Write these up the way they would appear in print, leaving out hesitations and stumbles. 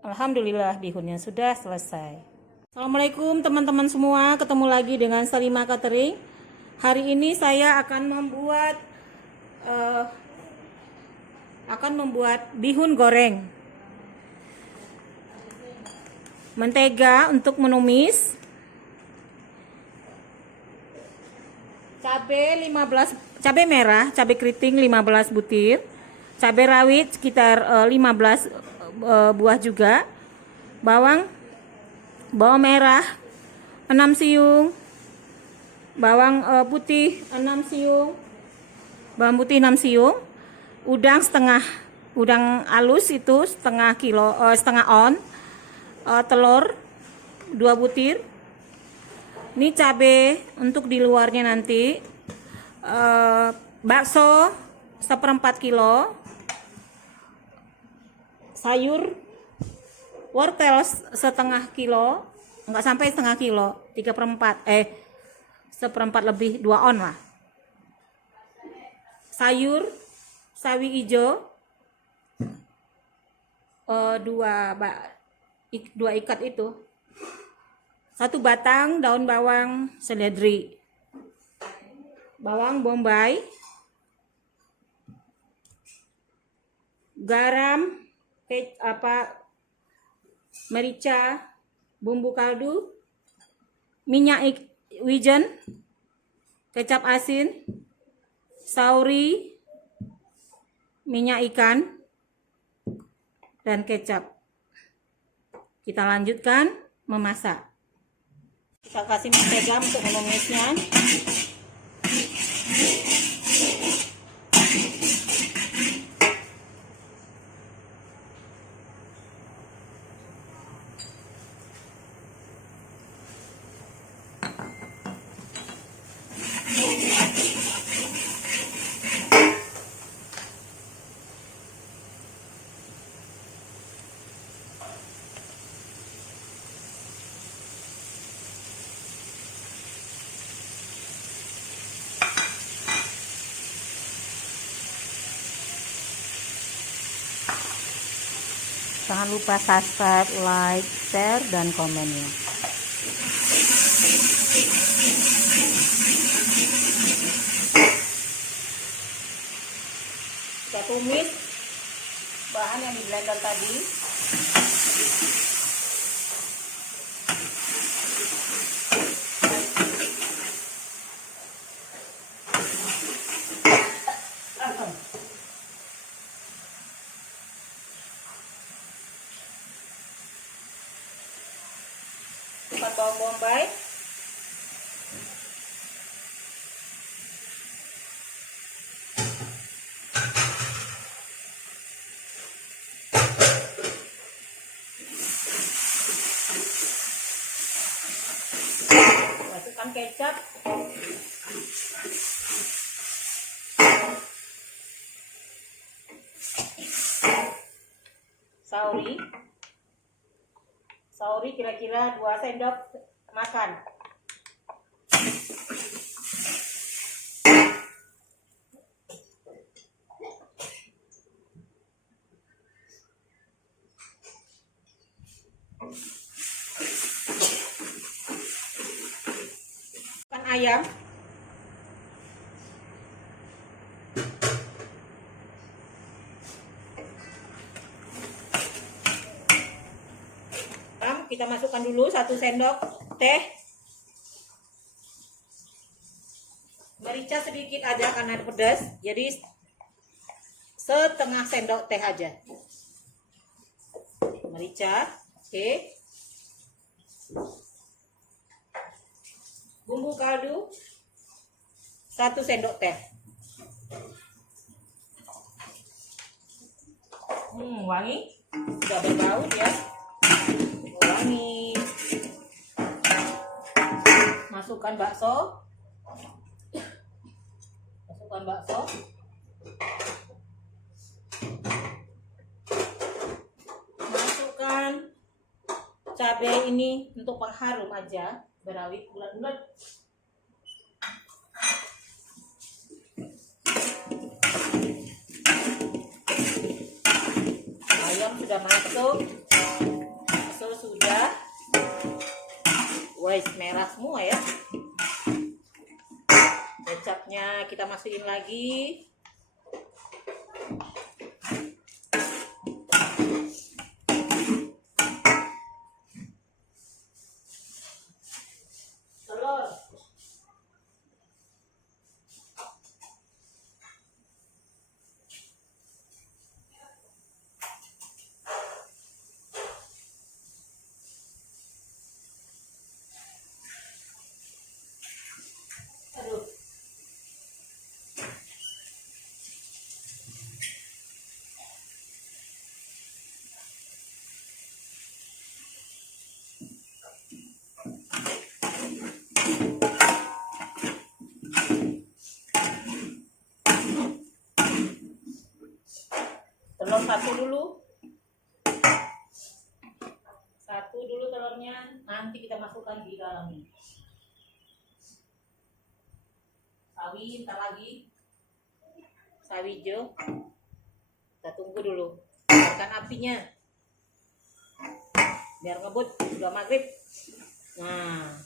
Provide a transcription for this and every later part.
Alhamdulillah bihunnya sudah selesai. Assalamualaikum teman-teman semua, ketemu lagi dengan Salima Catering. Hari ini saya akan membuat bihun goreng. Mentega untuk menumis. Cabai merah, cabai keriting 15 butir. Cabai rawit sekitar 15 buah juga. Bawang merah 6 siung. Bawang putih 6 siung. Bawang putih 6 siung. Udang udang halus itu setengah on. Telur 2 butir. Ini cabai untuk di luarnya nanti. Bakso 1/4 kilo. Sayur wortel setengah kilo, enggak sampai setengah kilo, 3/4 1/4 lebih 2 on lah. Sayur sawi hijau 2 ikat itu. 1 batang daun bawang seledri. Bawang bombay. Garam, merica, bumbu kaldu, minyak wijen, kecap asin, sauri, minyak ikan, dan kecap. Kita lanjutkan memasak. Kita kasih mentega untuk menumisnya. Jangan lupa subscribe, like, share, dan komennya. Kita tumis bahan yang di blender tadi. Bawang bombay, masukkan kecap, sauri kira-kira 2 sendok makan. Ayam, kita masukkan dulu 1 sendok teh. Merica sedikit aja karena pedas, jadi setengah sendok teh aja merica. Oke. Bumbu kaldu 1 sendok teh. Wangi, sudah berbau dia. Wangi. Masukkan bakso. Masukkan cabai ini untuk pengharum aja, berawit bulat-bulat. Ayam sudah masuk. Wah, merah semua ya. Kecapnya kita masukin lagi. Telur. Aduh. Telur satu dulu telurnya, nanti kita masukkan di dalamnya. Sawi ntar lagi, sawi hijau kita tunggu dulu, biarkan apinya biar ngebut, udah maghrib. Nah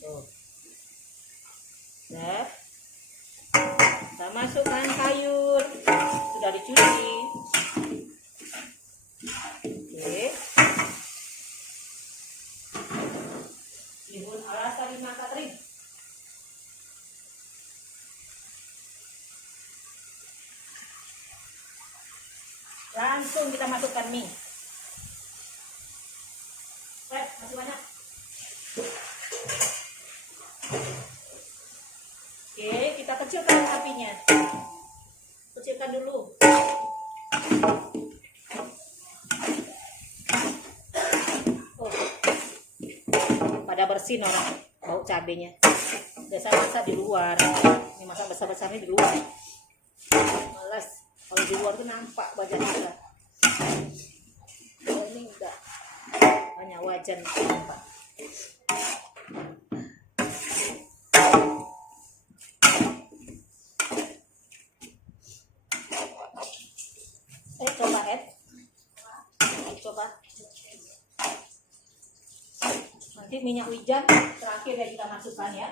tuh udah, kita masukkan sayur sudah dicuci. Oke, bihun ala Salimah Katrin. Langsung kita masukkan mie. Masih banyak. Oke, kita kecilkan apinya. Kecilkan dulu. Oh, pada bersin orang bau cabenya. Biasa masak di luar. Ini masak besar-besarnya di luar. Malas. Kalau di luar tuh nampak wajan kita. Ini enggak. Hanya wajan nampak. Coba coba. Nanti minyak wijen terakhir yang kita masukkan ya.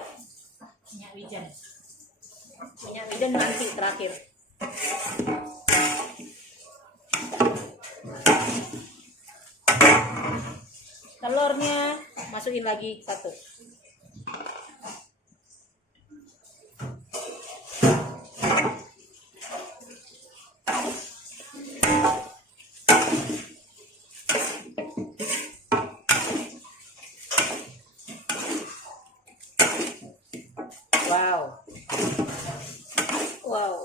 Minyak wijen nanti terakhir. Telurnya masukin lagi satu. Wow.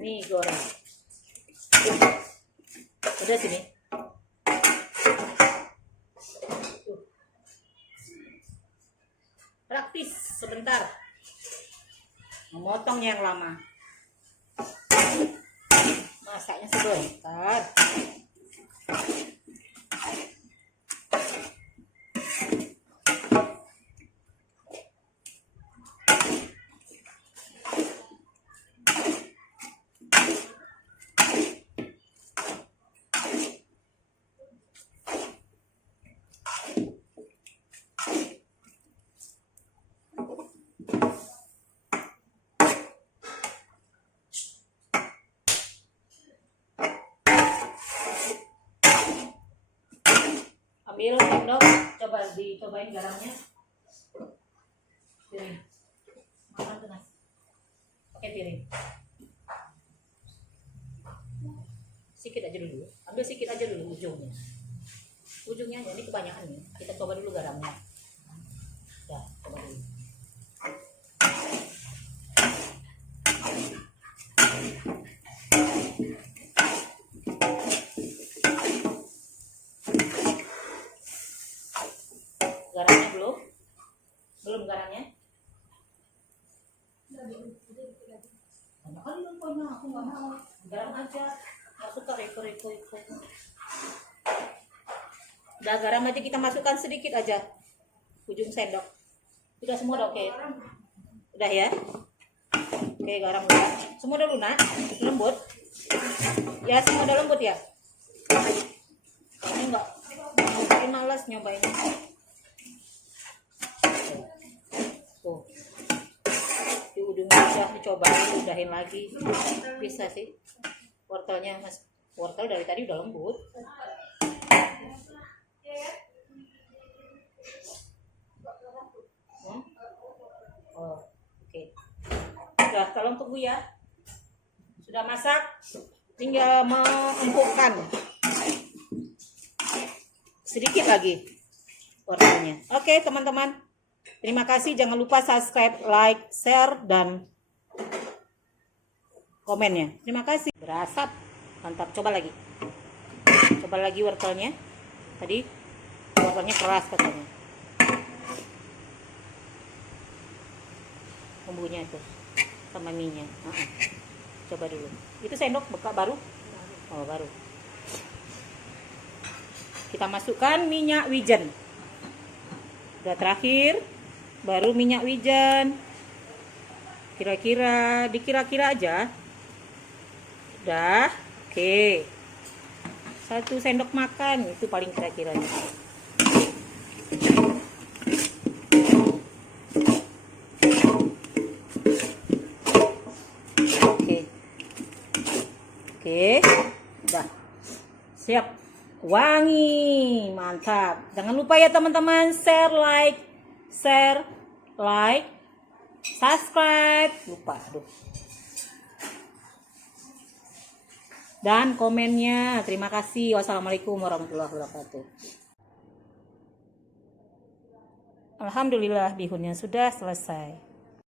Nih goreng. Udah sini. Praktis sebentar. Memotongnya yang lama. Masaknya sebentar. Ambil sendok, coba dicobain garamnya. Piring. Mana tuh Mas? Pakai piring. Sikit aja dulu. Ambil sikit aja dulu ujungnya. Ujungnya aja, ini kebanyakan nih. Kita coba dulu garamnya. Ya, coba dulu. Garamnya belum garamnya. Banyak kali pokoknya aku nggak mau. Garam aja, nggak suka reko. Udah, garam aja kita masukkan sedikit aja, ujung sendok. Udah semua udah oke. Udah ya. Oke, garam udah. Semua udah lunak, lembut. Ya semua udah lembut ya. Ini enggak, saya malas nyobain. Tuh, di ujungnya udah dicobain, udahin lagi. Bisa sih. Wortelnya mas, wortel dari tadi udah lembut. Oh, oke. Udah, tolong tunggu ya. Sudah masak, tinggal mengempukkan. Sedikit lagi wortelnya. Oke, teman-teman. Terima kasih. Jangan lupa subscribe, like, share, dan komennya. Terima kasih. Berasap. Mantap. Coba lagi. Coba lagi wortelnya. Tadi wortelnya keras katanya. Bumbunya itu sama minyak. Coba dulu. Itu sendok bekas baru? Oh, baru. Kita masukkan minyak wijen. Udah terakhir, baru minyak wijen. Dikira-kira aja. Udah, oke. 1 sendok makan, itu paling kira-kiranya. Oke, udah. Siap. Wangi, mantap. Jangan lupa ya teman-teman, share, like, subscribe. Lupa, aduh. Dan komennya. Terima kasih. Wassalamualaikum warahmatullahi wabarakatuh. Alhamdulillah bihunnya sudah selesai.